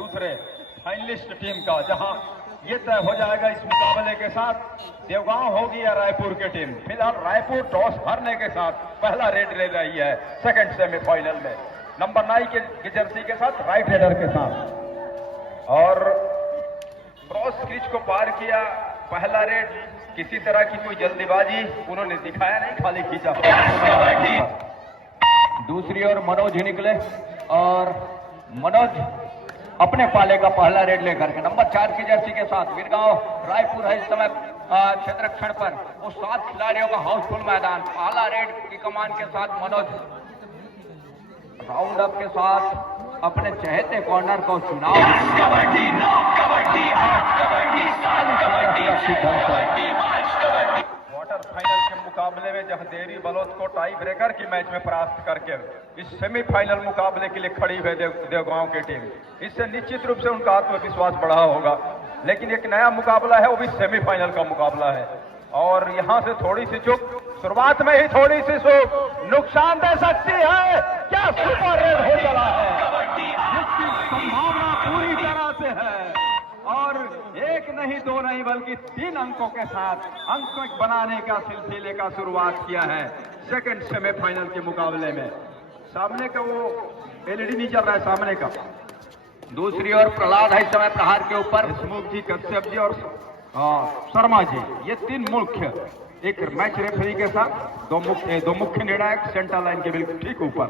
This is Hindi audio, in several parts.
दूसरे फाइनलिस्ट टीम का, जहां ये तय हो जाएगा इस मुकाबले के साथ देवगांव होगी या रायपुर की टीम। फिलहाल रायपुर टॉस हारने के साथ पहला रेड ले रही है सेकंड सेमीफाइनल में, नंबर 9 की जर्सी के साथ, राइट हेडर के साथ। और क्रॉस क्रीज को पार किया, पहला रेड। किसी तरह की कोई जल्दीबाजी उन्होंने दिखाया नहीं, खाली खींचा। दूसरी ओर मनोज ही निकले और मनोज अपने पाले का पहला रेड लेकर के नंबर 4 की जर्सी के साथ। वीरगांव रायपुर है इस समय क्षेत्रक्षण पर। वो 7 खिलाड़ियों का हाउसफुल मैदान, पहला रेड की कमान के साथ मनोज राउंड अप के साथ अपने चहेते कॉर्नर को चुनाव। क्वार्टर फाइनल के मुकाबले में जहां देवी बलोच को टाई ब्रेकर की मैच में परास्त करके इस सेमीफाइनल मुकाबले के लिए खड़ी है देवगांव की टीम, इससे निश्चित रूप से उनका आत्मविश्वास बढ़ा होगा। लेकिन एक नया मुकाबला है, वो भी सेमीफाइनल का मुकाबला है, और यहां से थोड़ी सी चूक, शुरुआत में ही थोड़ी सी चूक नुकसान दे सकती है। क्या सुपर रेड हो चला है, जिसकी संभावना पूरी तरह से है, और एक नहीं, दो नहीं, बल्कि 3 अंकों के साथ अंक बनाने का सिलसिले का शुरुआत किया है सेकंड सेमीफाइनल के मुकाबले में। सामने का वो एलईडी नहीं चल रहा है सामने का। दूसरी ओर प्रहलाद है इस समय प्रहार के ऊपर, हसमुख जी, कश्यप जी और शर्मा जी, ये 3 मुख्य, एक मैच रेफरी के साथ दो मुख्य निर्णायक सेंटर लाइन के बिल्कुल ठीक ऊपर।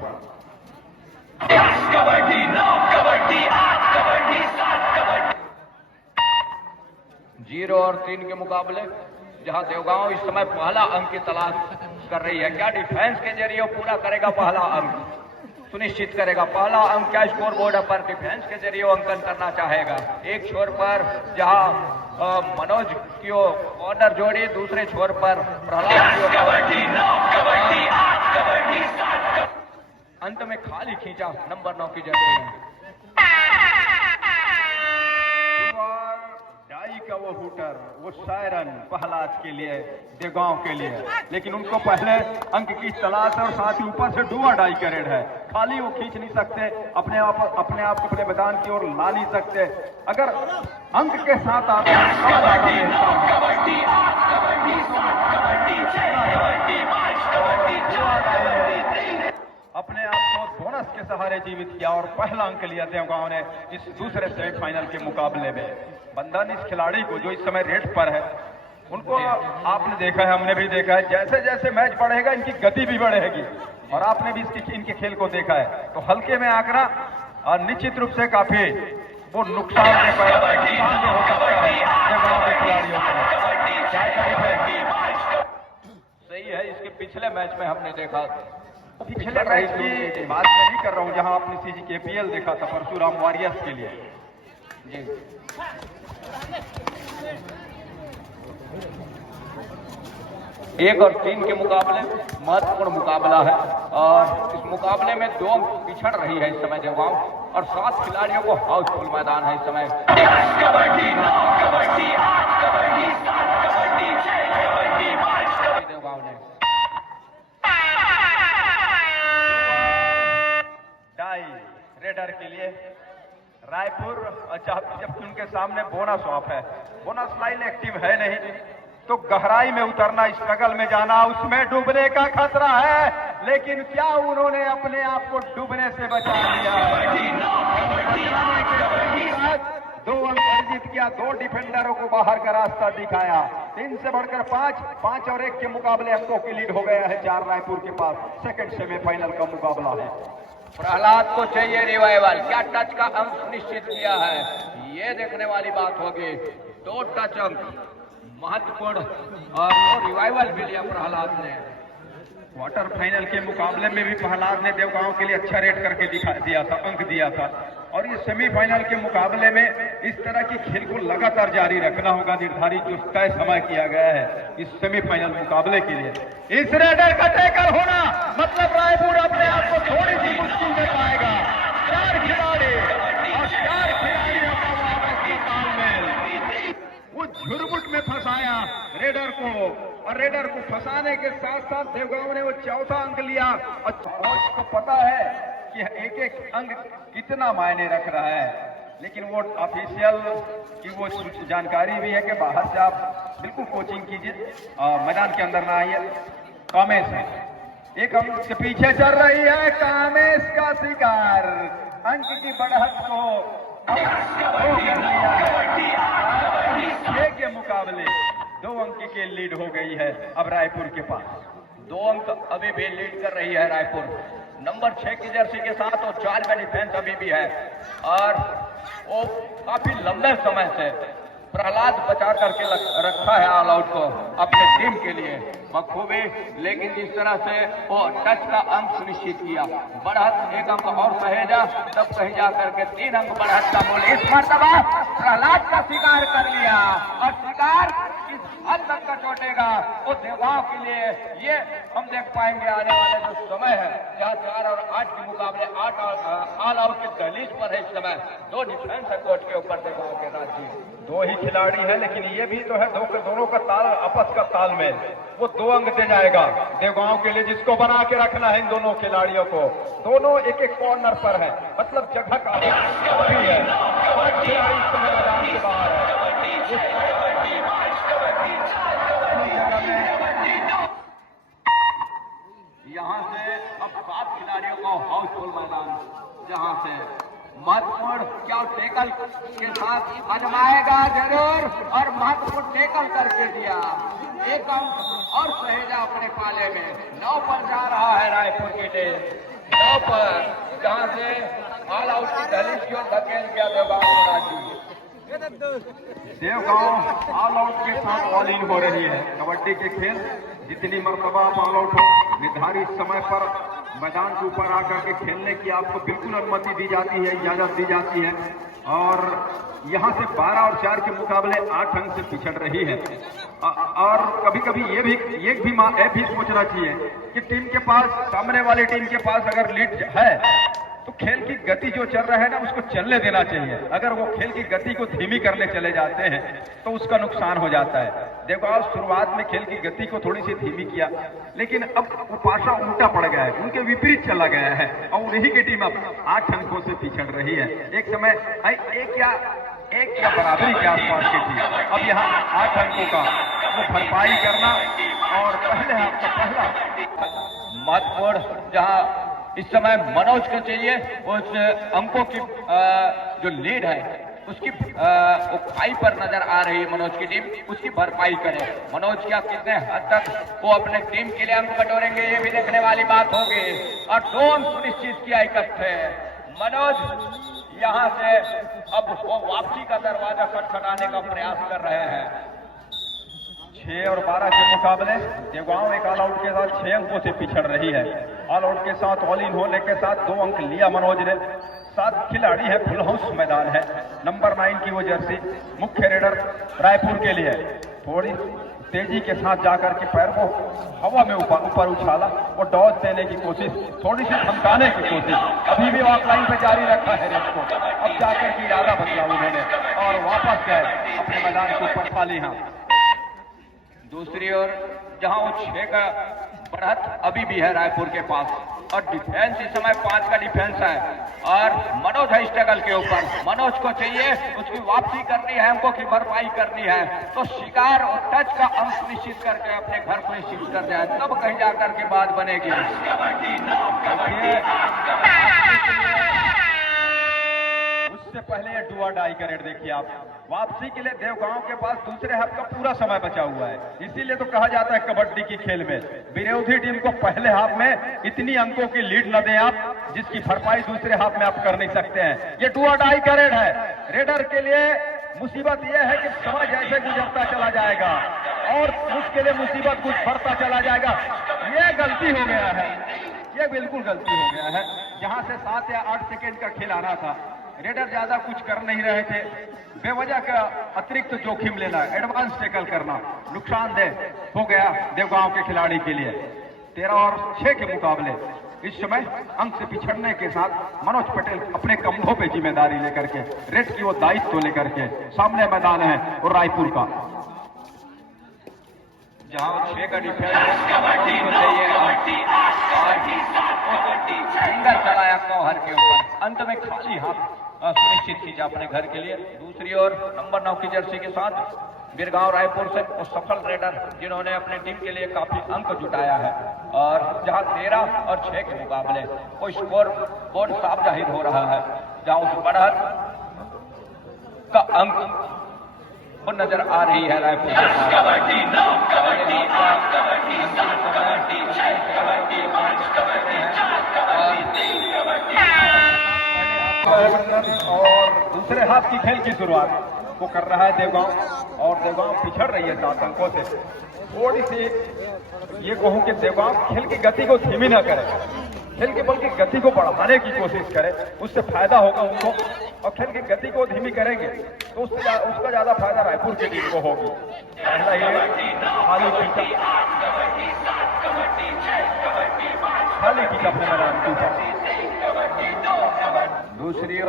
0 और 3 के मुकाबले, जहां देवगांव इस समय पहला अंक की तलाश कर रही है। क्या डिफेंस के जरिए पूरा करेगा पहला अंक, सुनिश्चित करेगा पहला अंक? क्या स्कोर बोर्ड पर डिफेंस के जरिए अंकन करना चाहेगा? एक छोर पर जहां मनोज की कॉर्नर जोड़ी, दूसरे छोर पर प्रहलाद की अंत में खाली खींचा नंबर 9 की जर्सी ने। डाई का वो हुटर, वो सायरन प्रहलाद के लिए, देवगांव के लिए, लेकिन उनको पहले अंक की तलाश है और साथ ही ऊपर से डुआ डाई का रेड है। खाली वो खींच नहीं सकते, अपने आप को अपने मैदान की ओर ला नहीं सकते। अगर अंक के साथ आप अपने आप को बोनस के सहारे जीवित किया और पहला अंक लिया देवगांव ने इस दूसरे सेमीफाइनल के मुकाबले में। बंधन इस खिलाड़ी को जो इस समय रेड पर है, उनको आपने देखा है, हमने भी देखा है, जैसे जैसे मैच बढ़ेगा इनकी गति भी बढ़ेगी, और आपने भी इनके खेल को देखा है। तो हल्के में आंकड़ा और निश्चित रूप से काफी वो नुकसान दे सही है। इसके पिछले मैच में हमने देखा, पिछले मैच की बात मैं नहीं कर रहा हूं जहां आपने सीजी केपीएल देखा था परशुराम वॉरियर्स के लिए जी। 1 और 3 के मुकाबले महत्वपूर्ण मुकाबला है, और इस मुकाबले में 2 पिछड़ रही है इस समय देवगांव, और 7 खिलाड़ियों को हाउसफुल मैदान है इस समय। देवगांव ने टाई रेडर के लिए रायपुर, जबकि उनके सामने बोनस ऑफ है। बोनस लाइन एक्टिव है नहीं, तो गहराई में उतरना, स्ट्रगल में जाना, उसमें डूबने का खतरा है। लेकिन क्या उन्होंने अपने आप को डूबने से बचा लिया? 2 अंक अर्जित किया, 2 डिफेंडरों को बाहर का रास्ता दिखाया, 3 से बढ़कर 5 और 1 के मुकाबले अंकों की लीड हो गया है 4 रायपुर के पास। सेकंड सेमीफाइनल का मुकाबला है। प्रहलाद को चाहिए रिवाइवल, क्या टच का अंक सुनिश्चित किया है, ये देखने वाली बात होगी। 2 टच अंक महत्वपूर्ण, और रिवाइवल भी लिया प्रहलाद ने। क्वार्टर फाइनल के मुकाबले में भी प्रहलाद ने देवगांव के लिए अच्छा रेट करके दिया था, अंक दिया था, और ये सेमीफाइनल के मुकाबले में इस तरह की खेल को लगातार जारी रखना होगा। निर्धारित जो तय समय किया गया है इस सेमीफाइनल मुकाबले के लिए, इस रेडर का टैकल होना मतलब रायपुर अपने आप को थोड़ी सी मुश्किल में पाएगा। 4 खिलाड़ी और 4 खिलाड़ियों का तालमेल, वो झुरमुट में फंसाया रेडर को, और रेडर को फंसाने के साथ साथ देवगांव ने वो 4था अंक लिया। और को पता है कि एक एक अंक कितना मायने रख रहा है। लेकिन वो ऑफिशियल की वो जानकारी भी है कि बाहर से आप बिल्कुल कोचिंग कीजिए, मैदान के अंदर ना आइए। कामेश है, एक अंक से पीछे चल रही है, कामेश का शिकार अंक की बढ़त को 6 के मुकाबले 2 अंक के लीड हो गई है अब रायपुर के पास। 2 अंक अभी भी लीड कर रही है रायपुर नंबर 6 की जर्सी के साथ, और 4 का डिफेंस अभी भी है, और वो काफी लंबे समय से प्रहलाद बचा करके रखा है ऑल आउट को अपने टीम के लिए बखूबी। लेकिन जिस तरह से वो टच का अंक सुनिश्चित किया, बढ़त 1 अंक और सहेजा, तब कहीं जा करके 3 अंक बढ़त का मूल्य इस मर्तबा प्रहलाद का शिकार कर लिया, और शिकार किस हद तक का चोटेगा वो देवगांव के लिए ये हम देख पाएंगे आने वाले जो समय है, जहाँ 4 और 8 के मुकाबले 8 ऑल आउट के दहलीज पर है इस समय। 2 डिफेंस है कोर्ट के ऊपर देवगांव के राज्य, 2 ही खिलाड़ी है, लेकिन ये भी तो है दोनों का ताल, आपस का तालमेल। वो 2 अंक दे जाएगा देवगांव के लिए, जिसको बना के रखना है इन दोनों खिलाड़ियों को। दोनों एक एक कॉर्नर पर है, मतलब जगह काफी है। 5 खिलाड़ी इस समय मैदान के बाहर है। यहाँ से अब 7 खिलाड़ियों को हाउसफुल मैदान, जहाँ से महत्वपूर्ण क्या टेकल के साथ आजमाएगा जरूर, और महत्वपूर्ण टेकल करके दिया, 1 अंक और सहेजा अपने पाले में। 9 पर जा रहा है रायपुर की टीम, 9 पर, जहाँ से ऑल आउट की दहलीज की ओर धकेल गया देवगांव राज्य। देवगांव ऑल आउट के साथ ऑल इन हो रही है। कबड्डी के खेल जितनी मर्तबा आप ऑल आउट हो, निर्धारित समय पर मैदान के ऊपर आकर के खेलने की आपको बिल्कुल अनुमति दी जाती है, इजाजत दी जाती है। और यहाँ से 12 और 4 के मुकाबले 8 अंक से पिछड़ रही है। और कभी कभी ये भी सोचना चाहिए कि टीम के पास, सामने वाली टीम के पास अगर लीड है तो खेल की गति जो चल रहा है ना, उसको चलने देना चाहिए। अगर वो खेल की गति को धीमी करने चले जाते हैं तो उसका नुकसान हो जाता है। देवगांव शुरुआत में खेल की गति को थोड़ी सी धीमी किया, लेकिन अब वो पासा उल्टा पड़ गया है, उनके विपरीत चला गया है, और उन्हीं की टीम अब 8 अंकों से पिछड़ रही है। एक समय एक या बराबरी के आसपास की थी, अब यहाँ 8 अंकों का वो भरपाई करना, और पहले आपका पहला महत्वपूर्ण, जहाँ इस समय मनोज को चाहिए उस अंकों की जो लीड है उसकी खाई पर नजर आ रही है मनोज की टीम, उसकी भरपाई करे। मनोज क्या कितने हद तक वो अपने टीम के लिए अंक बटोरेंगे, ये भी देखने वाली बात होगी। और 2 अंक सुनिश्चित किया इकट्ठे मनोज, यहाँ से अब वो वापसी का दरवाजा खटखटाने का प्रयास कर रहे हैं। 6 और 12 के मुकाबले देवगांव एक ऑल आउट के साथ 6 अंकों से पिछड़ रही है। ऑल आउट के साथ ऑल इन होने के साथ 2 अंक लिया मनोज ने। 7 खिलाड़ी है, फुल हाउस मैदान है। नंबर 9 की वो जर्सी मुख्य रेडर रायपुर के लिए थोड़ी तेजी के साथ जाकर के पैर को हवा में ऊपर उछाला और डॉज देने की कोशिश, थोड़ी सी धमकाने की कोशिश। अभी भी ऑफलाइन पे जारी रखा है रेस को। अब जाकर के इरादा बदला उन्होंने और वापस गए अपने मैदान के ऊपर खाली हाथ। दूसरी ओर जहां वो 6 का बढ़त अभी भी है रायपुर के पास, और डिफेंस इस समय 5 का डिफेंस है, और मनोज है स्ट्रगल के ऊपर। मनोज को चाहिए उसकी वापसी करनी है, अंकों की भरपाई करनी है, तो शिकार और टच का अंक निश्चित करके अपने घर को निश्चित कर जाए, तब कहीं जाकर के बात बनेगी। उससे पहले ये डुआ डाई का रेट देखिए आप। वापसी के लिए देवगांव के पास दूसरे हाफ का पूरा समय बचा हुआ है, इसीलिए तो कहा जाता है कबड्डी की खेल में विरोधी टीम को पहले हाफ में इतनी अंकों की लीड न दें आप, जिसकी भरपाई दूसरे हाफ में आप कर नहीं सकते हैं। ये डुआ डाई का रेड है। रेडर के लिए मुसीबत यह है कि समय जैसे गुजरता चला जाएगा और उसके लिए मुसीबत कुछ बढ़ता चला जाएगा। ये गलती हो गया है, ये बिल्कुल गलती हो गया है। जहां से 7 या 8 सेकेंड का खेल आना था, रेडर ज्यादा कुछ कर नहीं रहे थे। बेवजह का अतिरिक्त जोखिम लेना, एडवांस टैकल करना नुकसानदेह हो गया देवगांव के खिलाड़ी के लिए। 13 और 6 के मुकाबले इस समय अंक से पिछड़ने के साथ मनोज पटेल अपने कंधों पे जिम्मेदारी लेकर के, रेड की वो दायित्व लेकर के सामने मैदान है और रायपुर का जहां 6 का डिफेंस सिंगल चलाया कौहर के ऊपर, अंत में खाली हाथ सुनिश्चित कीजिए अपने घर के लिए। दूसरी ओर नंबर 9 की जर्सी के साथ बिरगांव रायपुर से वो सफल रेडर जिन्होंने अपने टीम के लिए काफी अंक जुटाया है, और जहां 13 और 6 के मुकाबले वो स्कोर बोर्ड साफ जाहिर हो रहा है, जहां उस बढ़त का अंक वो नजर आ रही है रायपुर और दूसरे हाथ की खेल की शुरुआत वो कर रहा है देवगांव, और देवगांव पिछड़ रही है 7 अंकों से। थोड़ी सी ये कहूं कि देवगांव खेल की गति को धीमी ना करे, खेल की बल्कि गति को बढ़ाने की कोशिश करे, उससे फायदा होगा उनको। और खेल की गति को धीमी करेंगे तो उसका ज्यादा फायदा रायपुर की टीम को होगी। पहला ये खाली पिच अपने मैदान के ऊपर। दूसरी ओर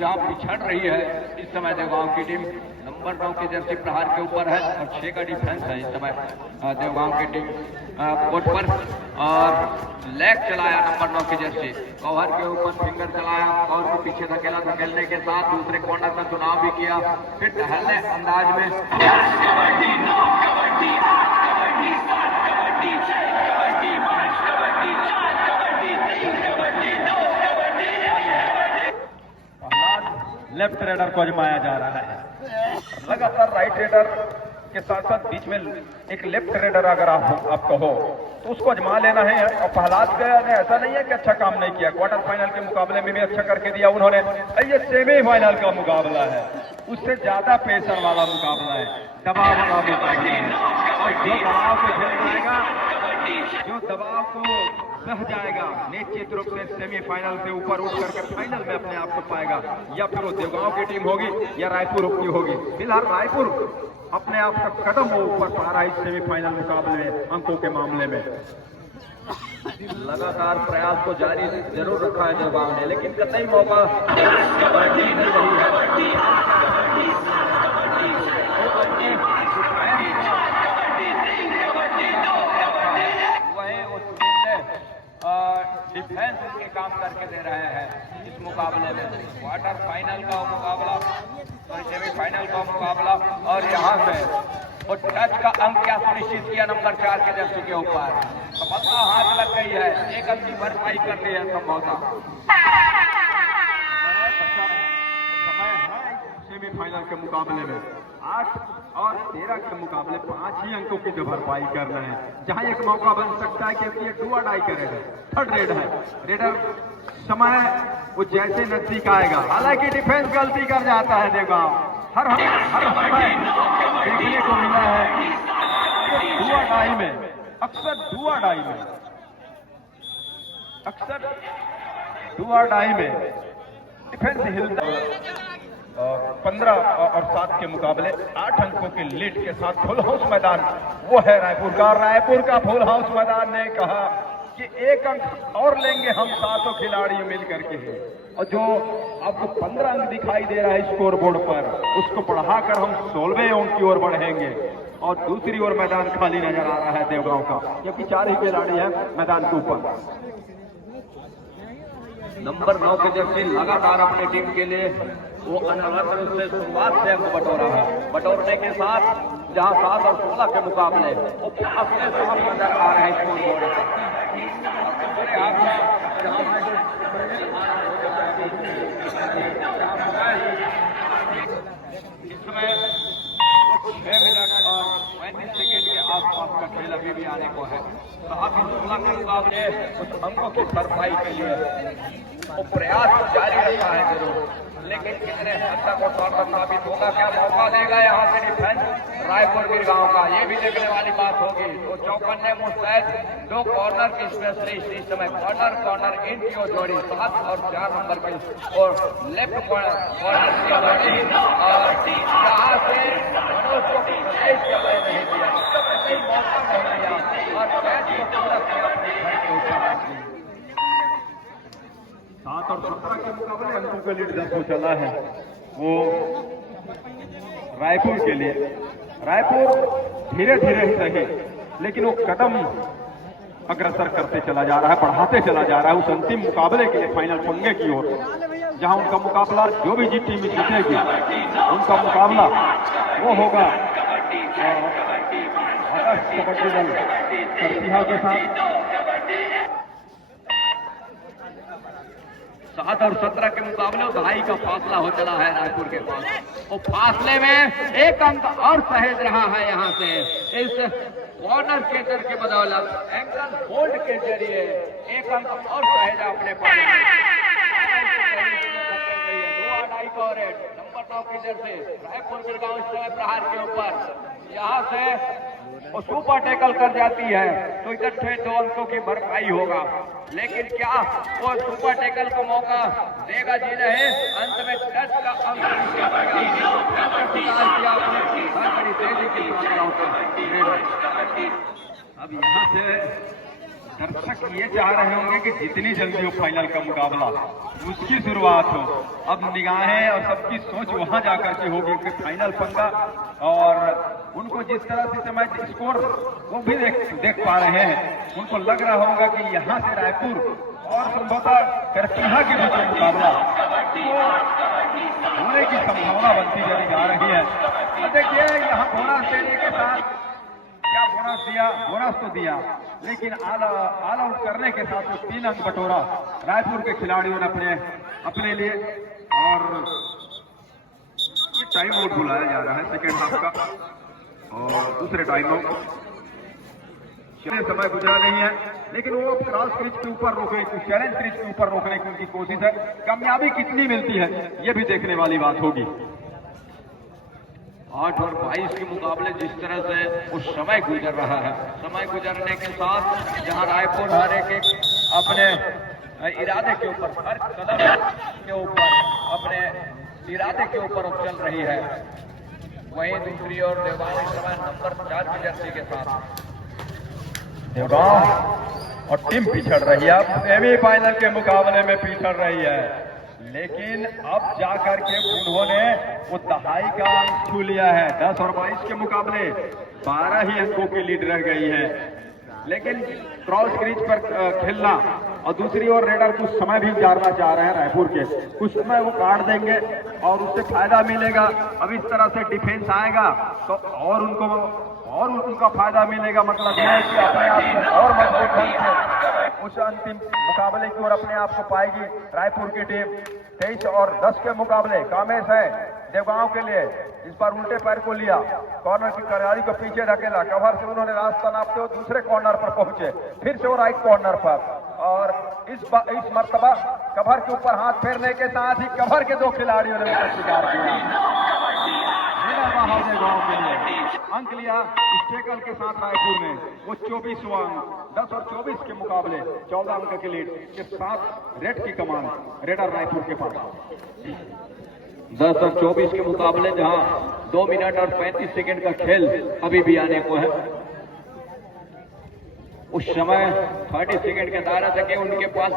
जहां पिछड़ रही है इस समय देवगांव की टीम, नंबर 9 की जर्सी प्रहार के ऊपर है और 6 का डिफेंस है इस समय देवगांव की टीम कोर्ट पर, और लेग चलाया नंबर 9 की जर्सी, कवर के ऊपर फिंगर चलाया और को पीछे धकेला, धकेलने के साथ दूसरे कॉर्नर का चुनाव भी किया, फिर टहलने अंदाज में लेफ्ट रेडर को आजमाया जा रहा है। लगातार राइट रेडर के साथ साथ बीच में एक लेफ्ट रेडर अगर आपको हो तो उसको आजमा लेना है। और प्रहलाद ने ऐसा नहीं है कि अच्छा काम नहीं किया, क्वार्टर फाइनल के मुकाबले में भी अच्छा करके दिया उन्होंने। ये सेमीफाइनल का मुकाबला है, उससे ज्यादा प्रेशर वाला मुकाबला है, दबाव वाला मुकाबला है। और जो दबाव को झेल जाएगा, जो दबाव को सह जाएगा, निश्चित रूप से सेमीफाइनल से ऊपर उठ करके फाइनल में अपने आप को पाएगा। या फिर वो देवगांव की टीम होगी या रायपुर की होगी। फिलहाल रायपुर अपने आप का कदम ऊपर पा रहा है इस सेमीफाइनल मुकाबले में अंकों के मामले में। लगातार प्रयास को जारी जरूर रखा है देवगांव ने, लेकिन कतई मौका डिफेंस के काम करके दे रहे हैं इस मुकाबले में। क्वार्टर फाइनल का मुकाबला और सेमीफाइनल का मुकाबला, और यहाँ से वो टच का अंक क्या सुनिश्चित किया नंबर 4 के जर्सी के ऊपर। सफलता हाथ लग गई है, एक अंक की भरपाई कर ली है संभवतः। समय है सेमीफाइनल के मुकाबले में 8 और 13 के मुकाबले 5 ही अंकों की जो भरपाई करना है। जहां एक मौका बन सकता है कि ये डू और डाई करेगा, थर्ड रेड है रेडर, समय वो जैसे नजदीक आएगा। हालांकि डिफेंस गलती कर जाता है देवगांव, हर समय देखने को मिला है डू और डाई में, अक्सर डू और डाई में, अक्सर डू और डाई में डिफेंस हिलता है। 15 और 7 के मुकाबले 8 अंकों के लीड के साथ फुल हाउस मैदान वो है रायपुर का। रायपुर का फुल हाउस मैदान ने कहा कि 1 अंक और लेंगे हम 7 खिलाड़ी मिल करके, और जो आपको 15 अंक दिखाई दे रहा है स्कोर बोर्ड पर, उसको बढ़ाकर हम 16वें अंक की ओर बढ़ेंगे। और दूसरी ओर मैदान खाली नजर आ रहा है देवगांव का, क्योंकि 4 ही खिलाड़ी हैं मैदान के ऊपर। नंबर 9 के जर्सी लगातार अपनी टीम के लिए वो अनवरत रूप से शुरुआत से अंक बटोरने के साथ जहां 7 और 16 के मुकाबले वो अपने साफ नजर आ रहे हैं स्कोर बोर्ड इसमें 6 मिनट और 35 सेकेंड के आसपास का खेल अभी भी आने को है। 7 और 16 के मुकाबले उस अंकों की भरपाई के लिए वो प्रयास जारी रखा है जरूर, लेकिन कितने हद तक और तौर पर साबित होगा, क्या मौका देगा यहाँ से डिफेंस रायपुर बिरगांव का, ये भी देखने वाली बात होगी। तो चौकन्ने मुस्तैद 2 कॉर्नर की स्पेशलिस्ट इस समय कॉर्नर इन की ओर जोड़ी 7 और 4 नंबर की और लेफ्ट कॉर्नर की जोड़ी, और यहाँ से मनोज को नहीं दिया, मौका नहीं दिया और मैच को पूरा किया अपने घर के ऊपर। 7 और 17 के मुकाबले अंकों का लीड 10 को चला है वो रायपुर के लिए। रायपुर धीरे धीरे ही सही, लेकिन वो कदम अग्रसर करते चला जा रहा है, बढ़ाते चला जा रहा है उस अंतिम मुकाबले के लिए, फाइनल पंगे की ओर। जहां उनका मुकाबला जो भी टीम जीतेगी उनका मुकाबला वो होगा आदर्श कबड्डी दल करतिहा के साथ। 7 और 17 के मुकाबले 2.5 का फासला हो चला है रायपुर के पास। वो फासले में 1 अंक और सहेज रहा है यहाँ से इस कॉर्नर केटर के बदौलत एंकल होल्ड के जरिए 1 अंक और सहेजा अपने पास। 2.5 का रेट नंबर 9 की जर्सी रायपुर बिरगांव इस समय प्रहार के ऊपर यहाँ से वो सुपर टैकल कर जाती है तो इकट्ठे 2 अंकों की भरपाई होगा। लेकिन क्या वो सुपर टैकल को मौका देगा जी रहे? अंत में 10 का अंक बड़ी तेजी के साथ। अब यहाँ से दर्शक ये चाह रहे होंगे कि जितनी जल्दी हो फाइनल का मुकाबला उसकी शुरुआत हो। अब निगाहें और सबकी सोच वहां जाकर के होगी कि फाइनल पंगा, और उनको जिस तरह से समय स्कोर वो भी देख पा रहे हैं, उनको लग रहा होगा कि यहाँ से रायपुर और संभवतः करतिहा के बीच मुकाबला होने की संभावना बनती चली जा रही है। देखिए यहाँ बोनस देने के साथ क्या बोनस दिया, बोनस तो दिया, लेकिन ऑल आउट करने के साथ 3 अंक बटोरा रायपुर के खिलाड़ियों ने अपने लिए। और ये टाइम आउट बुलाया जा रहा है सेकेंड हाफ का, और दूसरे टाइम आउट समय गुजरा नहीं है, लेकिन वो क्रॉस क्रीज के ऊपर रोकने की, चैलेंज क्रीज के ऊपर रोकने की उनकी कोशिश है। कामयाबी कितनी मिलती है ये भी देखने वाली बात होगी। 8 और 22 के मुकाबले जिस तरह से उस समय गुजर रहा है, समय गुजरने के साथ जहां रायपुर हर एक अपने इरादे के ऊपर, हर कदम के ऊपर अपने इरादे के ऊपर चल रही है, वहीं दूसरी ओर देवगांव इस समय नंबर 4 की जर्सी के साथ देवगांव और टीम पिछड़ रही है, अब सेमीफाइनल के मुकाबले में पिछड़ रही है। लेकिन अब जाकर के उन्होंने वो 2.5 का अंक छू लिया है। 10 और 22 के मुकाबले 12 ही अंकों की लीड रह गई है। लेकिन क्रॉस क्रीज पर खेलना, और दूसरी ओर रेडर कुछ समय भी गुजारना चाह रहे हैं रायपुर के, कुछ समय वो काट देंगे और उससे फायदा मिलेगा। अब इस तरह से डिफेंस आएगा तो और उनका फायदा मिलेगा। मतलब यह है कि अपने आप को और मजबूत ढंग से उस अंतिम मुकाबले की ओर अपने आप को पाएगी रायपुर की टीम। 23 और 10 के मुकाबले कामेश है देवगांव के लिए, इस बार उल्टे पैर को लिया, कॉर्नर की खिलाड़ी को पीछे धकेला, कवर से उन्होंने रास्ता नापते हुए दूसरे कॉर्नर पर पहुंचे, फिर से वो राइट कॉर्नर पर, और इस मर्तबा कवर के ऊपर हाथ फेरने के साथ ही कवर के 2 खिलाड़ियों ने उसे शिकार किया। गांव के लिए अंक लिया स्टेकल के साथ रायपुर ने, वो 24वां अंक। 10 और 24 के मुकाबले 14 अंक के लीड के साथ रेड की कमान रेडर रायपुर के पास। 10 और 24 के मुकाबले जहां 2 मिनट और 35 सेकंड का खेल अभी भी आने को है, उस समय 30 सेकंड के दायरा तक उनके पास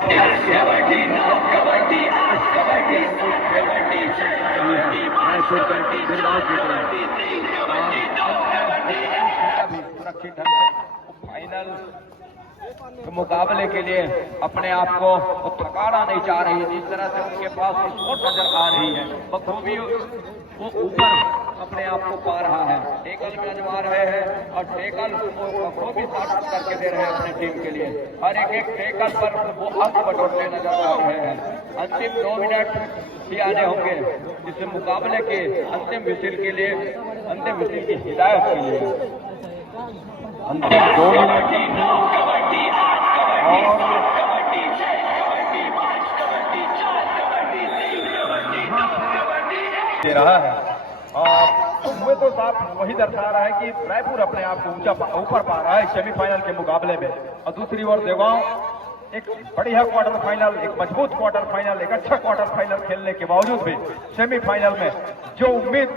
सुरक्षित ढंग से फाइनल मुकाबले के लिए अपने आप को थकाना नहीं चाह रही है। जिस तरह से उनके पास स्पोर्ट नजर आ रही है, बखूबी वो ऊपर अपने आप को पा रहा है, टेकल में अजमा रहे हैं और टेकल को भी साथ करके दे रहे हैं अपने टीम के लिए। हर एक टेकल पर वो अंक बटोरते नजर आ रहे हैं। अंतिम 2 मिनट ही आने होंगे इस मुकाबले के अंतिम विसिल के लिए, अंतिम विसिल की हिदायत के लिए। अंतिम 2 मिनट दे रहा है, और मुझे तो साफ वही दर्शा रहा है कि रायपुर अपने आप को ऊपर पा रहा है सेमीफाइनल के मुकाबले में। और दूसरी ओर देवगांव एक बढ़िया क्वार्टर फाइनल, एक मजबूत क्वार्टर फाइनल, एक अच्छा क्वार्टर फाइनल खेलने के बावजूद भी सेमीफाइनल में जो उम्मीद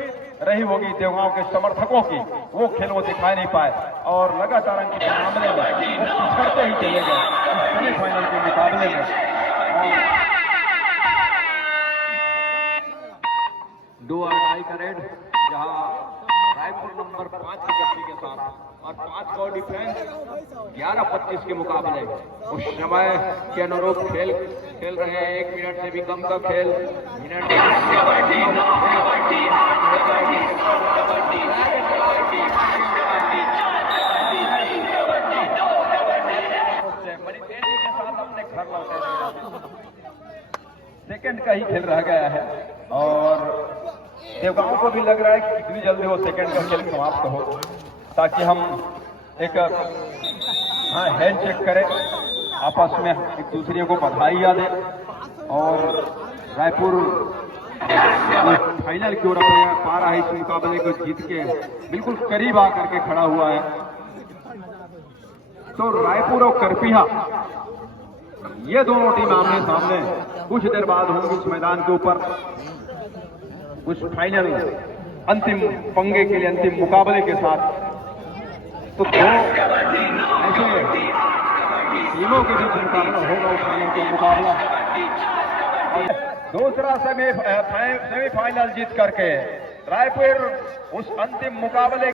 रही होगी देवगांव के समर्थकों की, वो खेल वो दिखाई नहीं पाए, और लगातार अंक के मामले में वो पिछड़ते ही चले गए सेमीफाइनल के मुकाबले में। 2 और 2.5 का रेड, जहां रायपुर नंबर 5 की जर्सी के साथ और 5 का डिफेंस 11-25 के मुकाबले उस समय के अनुरूप खेल रहे हैं। 1 मिनट से भी कम का खेल बड़ी तेजी के साथ अपने घर लौटे। सेकंड का ही खेल रह गया है और देवगांव को भी लग रहा है कि कितनी जल्दी वो सेकंड का खेल समाप्त हो, ताकि हम एक हैंड चेक करें, आपस में एक दूसरे को बधाइयाँ दें और रायपुर फाइनल की ओर पा रहा है। इस मुकाबले को जीत के बिल्कुल करीब आकर के खड़ा हुआ है। तो रायपुर और करपिहा ये दोनों टीम आमने सामने कुछ देर बाद होंगी इस मैदान के ऊपर, उस फाइनल अंतिम पंगे के लिए, अंतिम मुकाबले के साथ। तो दो ऐसे टीमों के बीच मुकाबला होगा उस फाइनल का मुकाबला। दूसरा सेमीफाइनल जीत करके रायपुर उस अंतिम मुकाबले